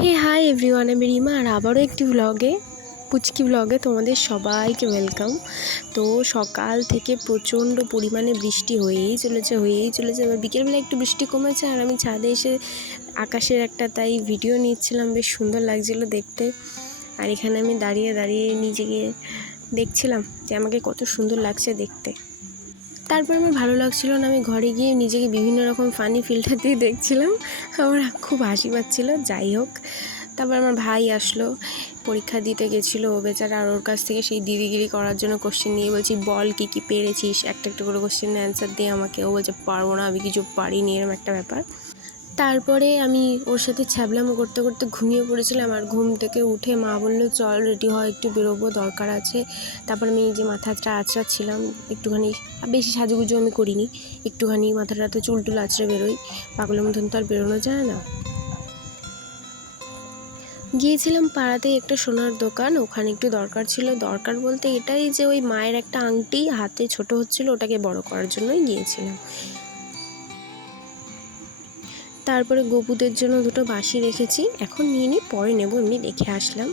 হে hi everyone, আমি রিমা আর আবারও একটি পুচকি ব্লগে তোমাদের সবাইকে ওয়েলকাম। তো সকাল থেকে প্রচণ্ড পরিমাণে বৃষ্টি হয়েই চলেছে। এবার বিকেলবেলা একটু বৃষ্টি কমেছে আর আমি ছাদে এসে আকাশের একটা তাই ভিডিও নিচ্ছিলাম, বেশ সুন্দর লাগছিল দেখতে। আর এখানে আমি দাঁড়িয়ে নিজেকে দেখছিলাম যে আমাকে কত সুন্দর লাগছে দেখতে। তারপর আমার ভালো লাগছিল না, আমি ঘরে গিয়ে নিজেকে বিভিন্ন রকম ফানি ফিল্টার দিয়ে দেখছিলাম। আমার খুব হাসি পাচ্ছিল। যাই হোক, তারপর আমার ভাই আসলো, পরীক্ষা দিতে গেছিলো ও বেচারা, আর ওর কাছ থেকে সেই দিদিগিরি করার জন্য কোশ্চেন নিয়ে বলছি বল কী কী পেরেছিস, একটা করে কোশ্চেনের অ্যান্সার দিয়ে আমাকে। ও বলছে পারবো না, আমি কিছু পারিনি, এরকম একটা ব্যাপার। তারপরে আমি ওর সাথে ছ্যাবলামো করতে করতে ঘুমিয়ে পড়েছিলাম। আর ঘুম থেকে উঠে মা বললো চল রেডি হয়, একটু বেরোবো, দরকার আছে। তারপর আমি যে মাথাটা আঁচড়াচ্ছিলাম একটুখানি, বেশি সাজুগুজু আমি করিনি, একটুখানি মাথাটাতে চুল আঁচড়ে বেরোই, পাগলের মতন তো আর বেরোনো যায় না। গিয়েছিলাম পাড়াতেই একটা সোনার দোকান, ওখানে একটু দরকার ছিল। দরকার বলতে এটাই যে ওই মায়ের একটা আংটি হাতে ছোট হচ্ছিল, ওটাকে বড় করার জন্যই গিয়েছিলাম। তারপরে গপুদের জন্য দুটো বাঁশি রেখেছি, এখন নিয়ে নিই, পরে নেব, এমনি দেখে আসলাম।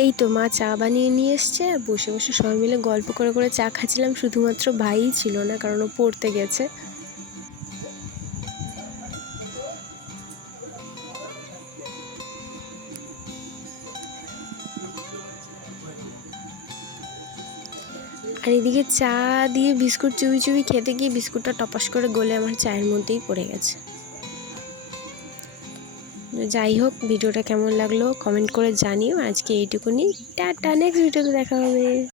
এই তো মা চা বানিয়ে নিয়ে এসছে, আর বসে বসে সবাই মিলে গল্প করে করে চা খাচ্ছিলাম। শুধুমাত্র ভাইই ছিল না, কারণ ও পড়তে গেছে। আর এদিকে চা দিয়ে বিস্কুট চুবি চুবি খেতে গিয়ে বিস্কুটটা টপাস করে গলে আমার চায়ের মধ্যেই পড়ে গেছে। যাই হোক, ভিডিওটা কেমন লাগলো কমেন্ট করে জানিও। আজকে এইটুকুনি, টাটা, নেক্সট ভিডিওতে দেখা হবে।